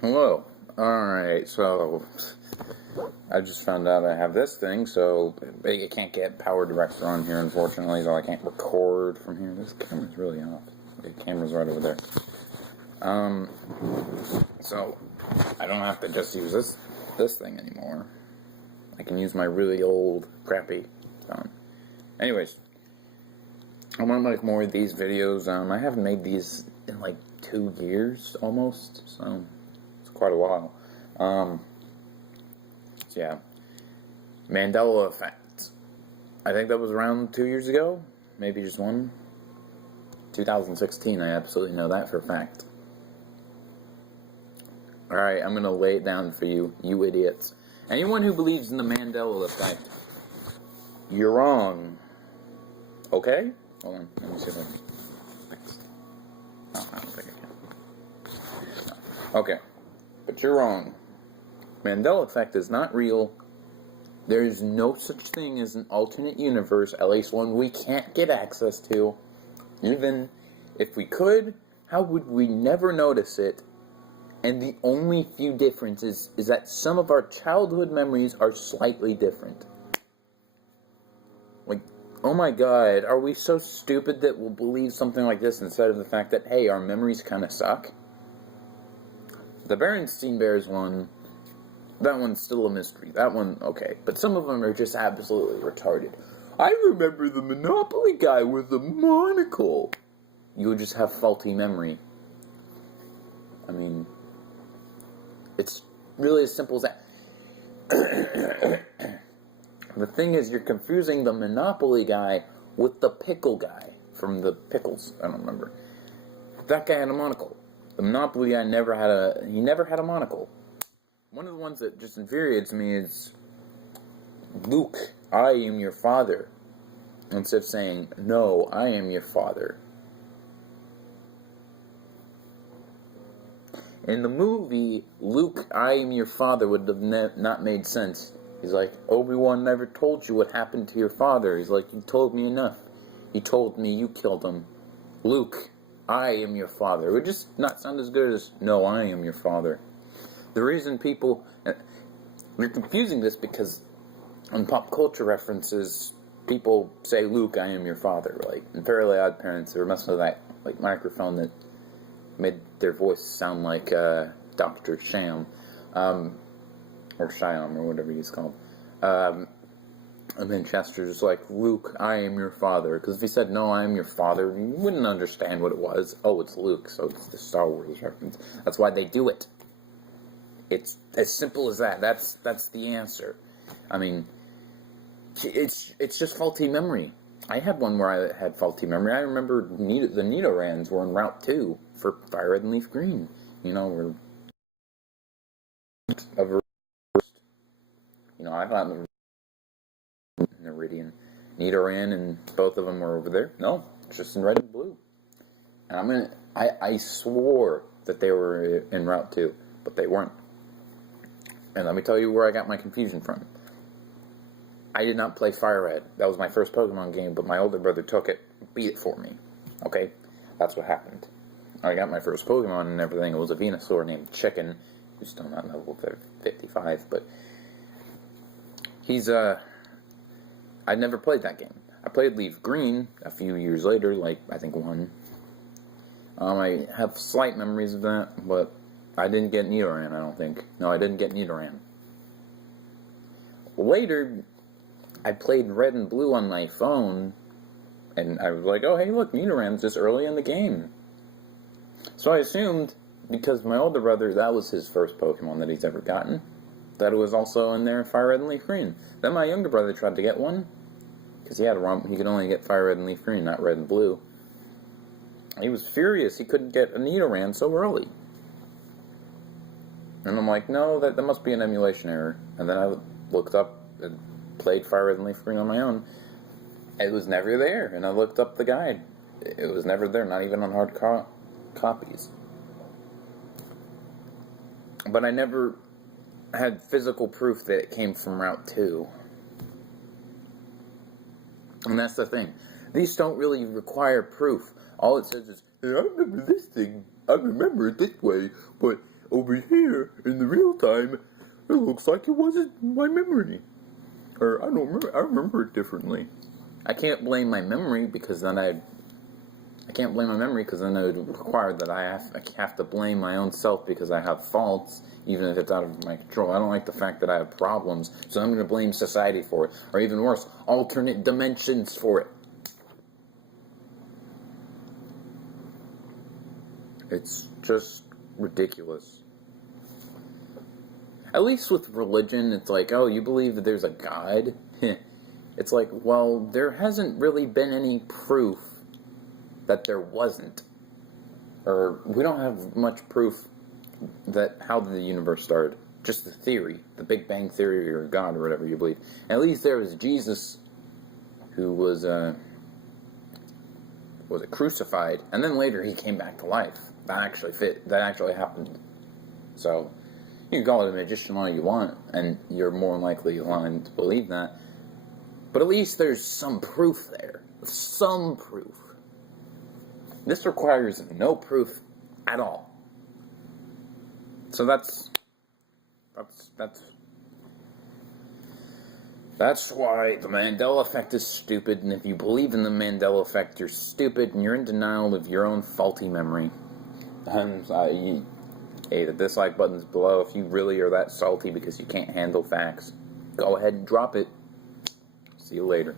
Hello. Alright, so I just found out I have this thing, so I can't get Power Director on here, unfortunately, so I can't record from here. This camera's really off. The camera's right over there. So I don't have to just use this thing anymore. I can use my really old, crappy phone. Anyways, I want to make more of these videos. I haven't made these in like 2 years almost, so it's quite a while. So yeah, Mandela effect. I think that was around 2 years ago, maybe just one. 2016, I absolutely know that for a fact. Alright, I'm gonna lay it down for you, you idiots. Anyone who believes in the Mandela effect, you're wrong. Okay? Hold on, let me see if I can fix. Oh, I don't think I can. No. Okay, but you're wrong. Mandela effect is not real. There is no such thing as an alternate universe, at least one we can't get access to. Even if we could, how would we never notice it? And the only few differences is that some of our childhood memories are slightly different. Like, oh my god, are we so stupid that we'll believe something like this instead of the fact that, hey, our memories kind of suck? The Berenstein Bears one, that one's still a mystery. That one, okay. But some of them are just absolutely retarded. I remember the Monopoly guy with the monocle. You just have faulty memory. I mean, it's really as simple as that. The thing is, you're confusing the Monopoly guy with the pickle guy from the Pickles. I don't remember. That guy had a monocle. The Monopoly guy never had a monocle. One of the ones that just infuriates me is, Luke, I am your father. Instead of saying, no, I am your father. In the movie, Luke, I am your father would have not made sense. He's like, Obi-Wan never told you what happened to your father. He's like, you told me enough. You told me you killed him. Luke, I am your father. It would just not sound as good as, no, I am your father. The reason people... You're confusing this because on pop culture references, people say, Luke, I am your father. Like, in Fairly Odd Parents, they were messing with that like microphone that made their voice sound like Dr. Sham. Or Shyam, or whatever he's called. And then Chester's like, Luke, I am your father. Because if he said, no, I am your father, you wouldn't understand what it was. Oh, it's Luke, so it's the Star Wars reference. That's why they do it. It's as simple as that. That's the answer. I mean, it's just faulty memory. I had one where I had faulty memory. I remember the Nidorans were in Route 2 for Fire Red and Leaf Green. You know, we're... You know, I thought Meridian, Nidoran, and both of them were over there. No, it's just in red and blue. And I swore that they were in Route 2, but they weren't. And let me tell you where I got my confusion from. I did not play Fire Red. That was my first Pokemon game, but my older brother took it, beat it for me. Okay? That's what happened. I got my first Pokemon and everything. It was a Venusaur named Chicken, who's still not level 55, but he's, I'd never played that game. I played Leaf Green a few years later, like, I think one. I have slight memories of that, but I didn't get Nidoran, I don't think. No, I didn't get Nidoran. Later, I played Red and Blue on my phone, and I was like, oh, hey, look, Nidoran's just early in the game. So I assumed, because my older brother, that was his first Pokemon that he's ever gotten, that it was also in there Fire Red and Leaf Green. Then my younger brother tried to get one, because he could only get Fire Red and Leaf Green, not Red and Blue. He was furious he couldn't get a Nidoran so early. And I'm like, no, that must be an emulation error. And then I looked up and played Fire Red and Leaf Green on my own. It was never there. And I looked up the guide. It was never there, not even on hard copies. But I never had physical proof that it came from Route 2. And that's the thing. These don't really require proof. All it says is, hey, I remember this thing. I remember it this way, but over here, in the real time, it looks like it wasn't my memory. Or, I don't remember, I remember it differently. I can't blame my memory, because then I can't blame my memory, because then it would require that I have to blame my own self because I have faults, even if it's out of my control. I don't like the fact that I have problems, so I'm going to blame society for it. Or even worse, alternate dimensions for it. It's just ridiculous. At least with religion, it's like, oh, you believe that there's a God? It's like, well, there hasn't really been any proof that there wasn't. Or, we don't have much proof that how the universe started. Just the theory, the Big Bang Theory or God or whatever you believe. At least there was Jesus, who was crucified, and then later he came back to life. That actually happened. So, you can call it a magician all you want, and you're more likely inclined to believe that. But at least there's some proof there. Some proof. This requires no proof at all. So that's why the Mandela effect is stupid, and if you believe in the Mandela effect, you're stupid, and you're in denial of your own faulty memory. And hey, the dislike button's below. If you really are that salty because you can't handle facts, go ahead and drop it. See you later.